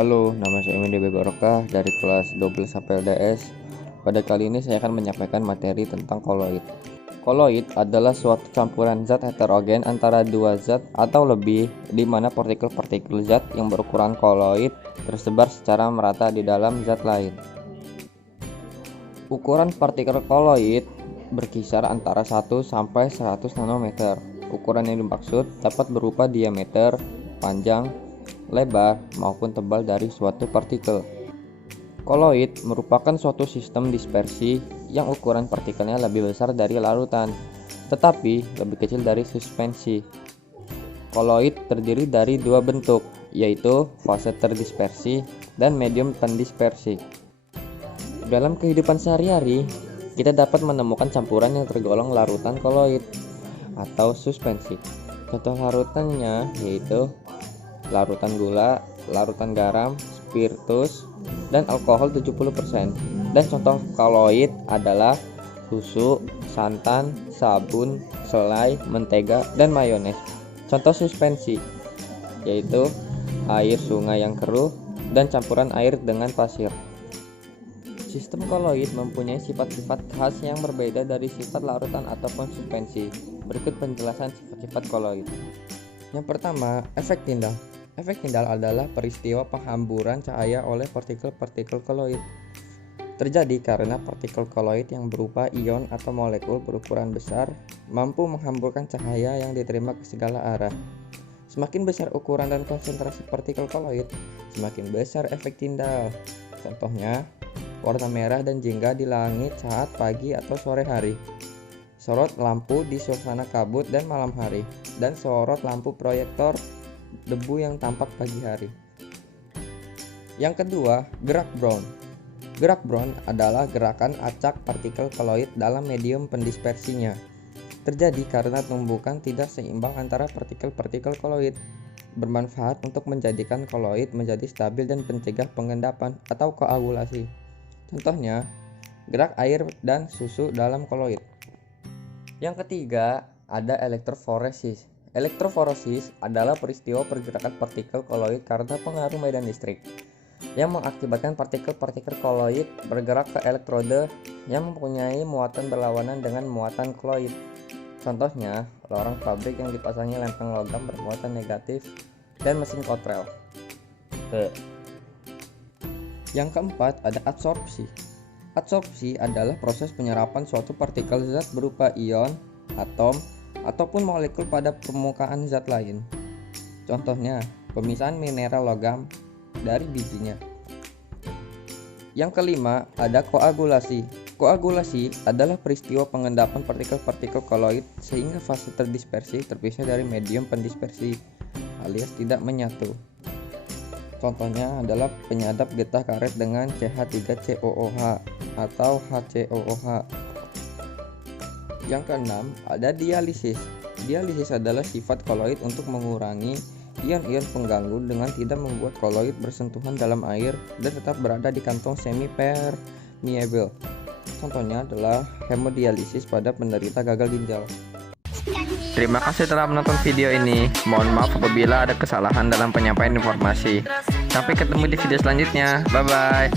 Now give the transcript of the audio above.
Halo, nama saya Emil Barokah dari kelas 12 HPLDS. Pada kali ini saya akan menyampaikan materi tentang koloid. Koloid adalah suatu campuran zat heterogen antara dua zat atau lebih, di mana partikel-partikel zat yang berukuran koloid tersebar secara merata di dalam zat lain. Ukuran partikel koloid berkisar antara 1 sampai 100 nanometer. Ukuran yang dimaksud dapat berupa diameter, panjang, lebar, maupun tebal dari suatu partikel. Koloid merupakan suatu sistem dispersi yang ukuran partikelnya lebih besar dari larutan, tetapi lebih kecil dari suspensi. Koloid terdiri dari dua bentuk, yaitu fase terdispersi dan medium pendispersi. Dalam kehidupan sehari-hari, kita dapat menemukan campuran yang tergolong larutan koloid atau suspensi. Contoh larutannya yaitu larutan gula, larutan garam, spiritus, dan alkohol 70%. Dan contoh koloid adalah susu, santan, sabun, selai, mentega, dan mayones. Contoh suspensi yaitu air sungai yang keruh dan campuran air dengan pasir. Sistem koloid mempunyai sifat-sifat khas yang berbeda dari sifat larutan ataupun suspensi. Berikut penjelasan sifat-sifat koloid. Yang pertama, efek Tyndall. Efek Tyndall adalah peristiwa penghamburan cahaya oleh partikel-partikel koloid. Terjadi karena partikel koloid yang berupa ion atau molekul berukuran besar mampu menghamburkan cahaya yang diterima ke segala arah. Semakin besar ukuran dan konsentrasi partikel koloid, semakin besar efek Tyndall. Contohnya, warna merah dan jingga di langit saat pagi atau sore hari, sorot lampu di suasana kabut dan malam hari, dan sorot lampu proyektor debu yang tampak pagi hari. Yang kedua, gerak Brown. Gerak Brown adalah gerakan acak partikel koloid dalam medium pendispersinya. Terjadi karena tumbukan tidak seimbang antara partikel-partikel koloid. Bermanfaat untuk menjadikan koloid menjadi stabil dan mencegah pengendapan atau koagulasi. Contohnya, gerak air dan susu dalam koloid. Yang ketiga, ada elektroforesis. Elektroforesis adalah peristiwa pergerakan partikel koloid karena pengaruh medan listrik yang mengakibatkan partikel-partikel koloid bergerak ke elektrode yang mempunyai muatan berlawanan dengan muatan koloid. Contohnya, lorong pabrik yang dipasangi lempeng logam bermuatan negatif dan mesin kotrel. Yang keempat, ada adsorpsi. Adsorpsi adalah proses penyerapan suatu partikel zat berupa ion, atom, ataupun molekul pada permukaan zat lain. Contohnya, pemisahan mineral logam dari bijinya. Yang kelima, ada koagulasi. Koagulasi adalah peristiwa pengendapan partikel-partikel koloid sehingga fase terdispersi terpisah dari medium pendispersi alias tidak menyatu. Contohnya adalah penyadap getah karet dengan CH3COOH atau HCOOH. Yang keenam, ada dialisis. Dialisis adalah sifat koloid untuk mengurangi ion-ion pengganggu dengan tidak membuat koloid bersentuhan dalam air dan tetap berada di kantong semi-permeable. Contohnya adalah hemodialisis pada penderita gagal ginjal. Terima kasih telah menonton video ini. Mohon maaf apabila ada kesalahan dalam penyampaian informasi. Sampai ketemu di video selanjutnya. Bye bye.